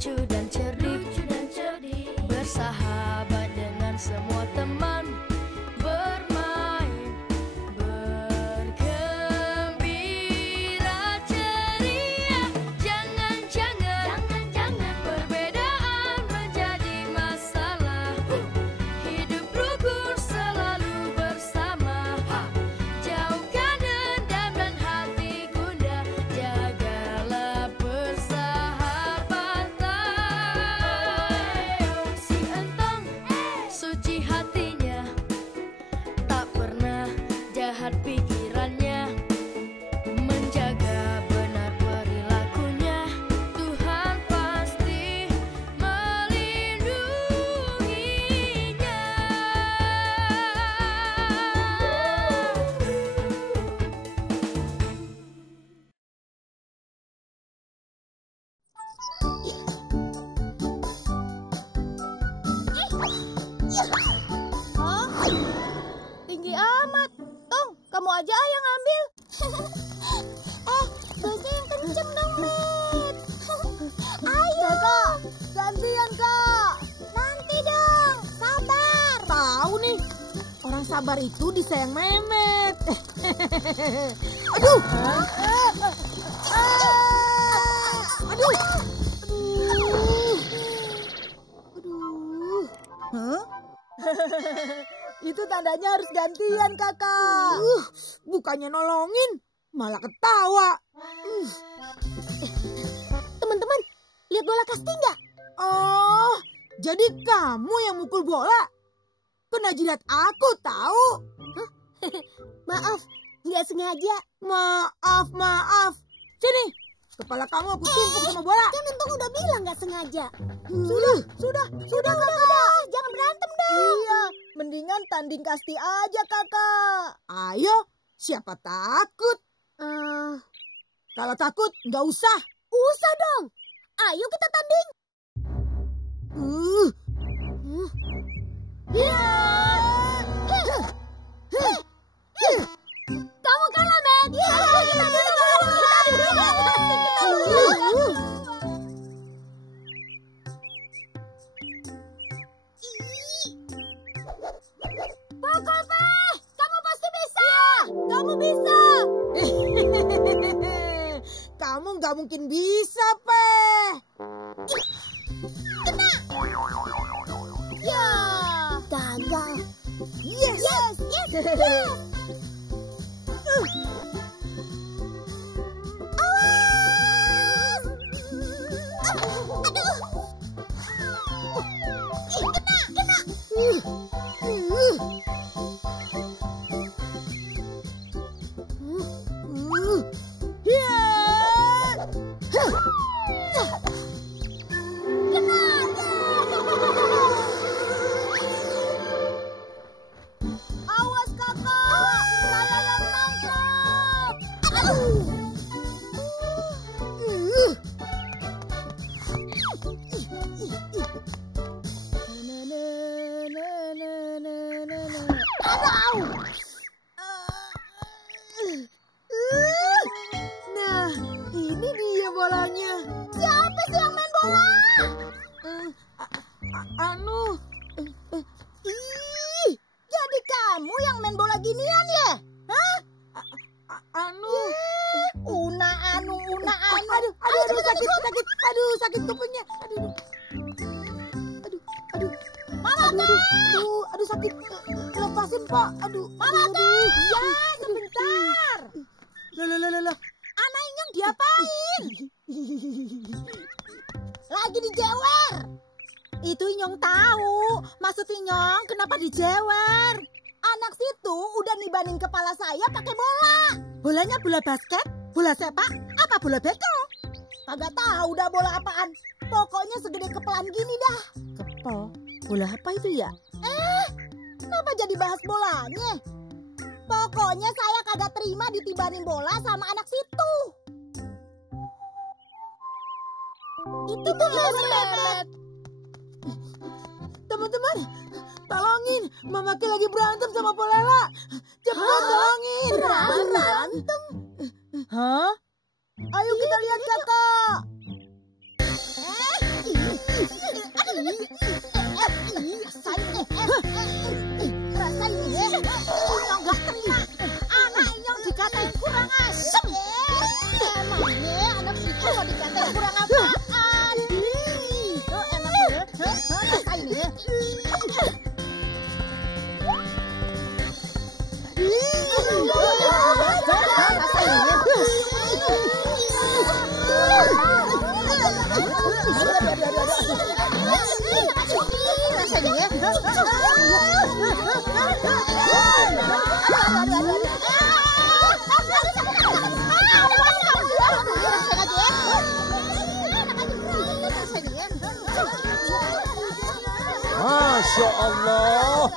lucu dan cerdik, bersahabat dengan semua teman, bermain, bergembira ceria. Jangan perbedaan menjadi masalah. Hidup rukun selalu bersama. Jauhkan dendam dan hati gundah, jagalah persahabatan. Si Entong suci hatinya, tak pernah jahat pikirannya, menjaga benar perilakunya. Tuhan pasti melindunginya. Tinggi amat. Tong, kamu aja yang ambil. Gasnya yang kenceng dong, Lid. Ayo. Kakak, gantian, Kak. Nanti dong, sabar. Tahu nih, orang sabar itu disayang Memet. Aduh. Aduh. Hah? Itu tandanya harus gantian, Kakak. Bukannya nolongin, malah ketawa. Teman-teman, lihat bola kasti nggak? Oh, jadi kamu yang mukul bola? Kena jidat aku tahu. Maaf, nggak sengaja. Maaf. Sini, kepala kamu aku tumpuk sama bola. Kan Untung udah bilang nggak sengaja. Sudah, Kakak. Jangan berantem dong. Iya, mendingan tanding kasti aja, Kakak. Ayo, siapa takut? Kalau takut, nggak usah. Usah dong. Ayo kita tanding. Kamu kalah, Met. Pukul, Peh. Kamu pasti bisa. Kamu bisa. Kamu nggak mungkin bisa, Peh. Kena. Ya. Gagal. Yes. Awas. Aduh. Kena. Awas, Kakak. Saya yang nangkap. Nah, ini dia bolanya. Siapa sih yang main bola? Jadi kamu yang main bola ginian ya? Hah? Una anu. Aduh, sakit kupingnya. Aduh, sakit. Lepasin, Pak. Mama, ya, sebentar. Lah. Anak Inyong diapain? Lagi dijewer. Itu Inyong tahu. Maksud Inyong kenapa dijewer? Anak situ udah nibanin kepala saya pakai bola. Bolanya bola basket, bola sepak, apa bola bekel? Kagak tahu dah bola apaan. Pokoknya segede kepelan gini dah. Kepel? Bola apa itu ya? Kenapa jadi bahas bolanya? Pokoknya saya kagak terima ditibanin bola sama anak situ. Itu Memet. Teman-teman, tolongin. Mama Ki lagi berantem sama Polela. Cepat tolongin. Berantem? Hah? Ayo kita lihat, Kakak. Rasain ya. Inyong gak terima. Anak Inyong dikatain kurang asem. Emangnya anak itu mau dikatain kurang apaan? Enak ya. Rasain ya. Masya Allah.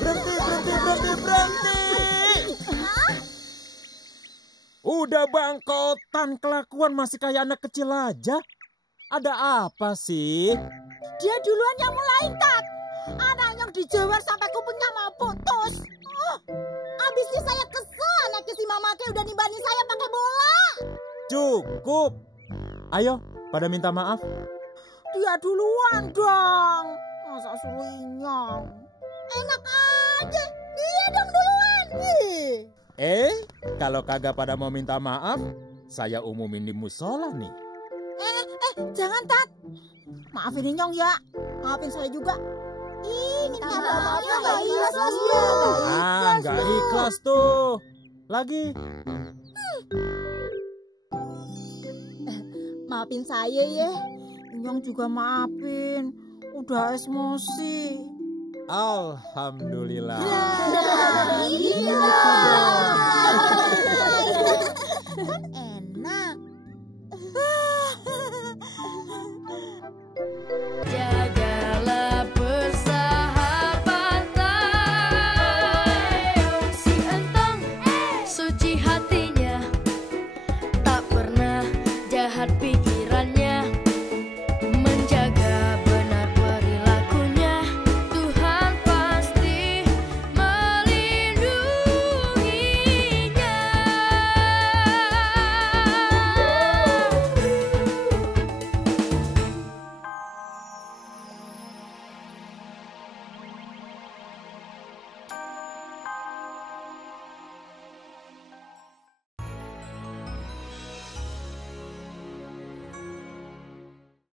Berhenti. Udah bangkotan kelakuan masih kayak anak kecil aja. Ada apa sih? Dia duluan yang mulai, Tat. Anak yang dijewer sampai kupingnya mau putus. Abis itu saya kesel, anaknya si Mamake udah nimbani saya pakai bola. Cukup. Ayo, pada minta maaf. Dia duluan dong. Masa suruh Inyong? Enak aja, dia dong duluan. Kalau kagak pada mau minta maaf, saya umumin di musola nih. Jangan, Tat. Maafin Inyong ya. Maafin saya juga. Minta maafnya gak ikhlas. Nggak ikhlas tuh. Lagi. Maafin saya ya. Inyong juga maafin. Udah emosi. Alhamdulillah. Iya.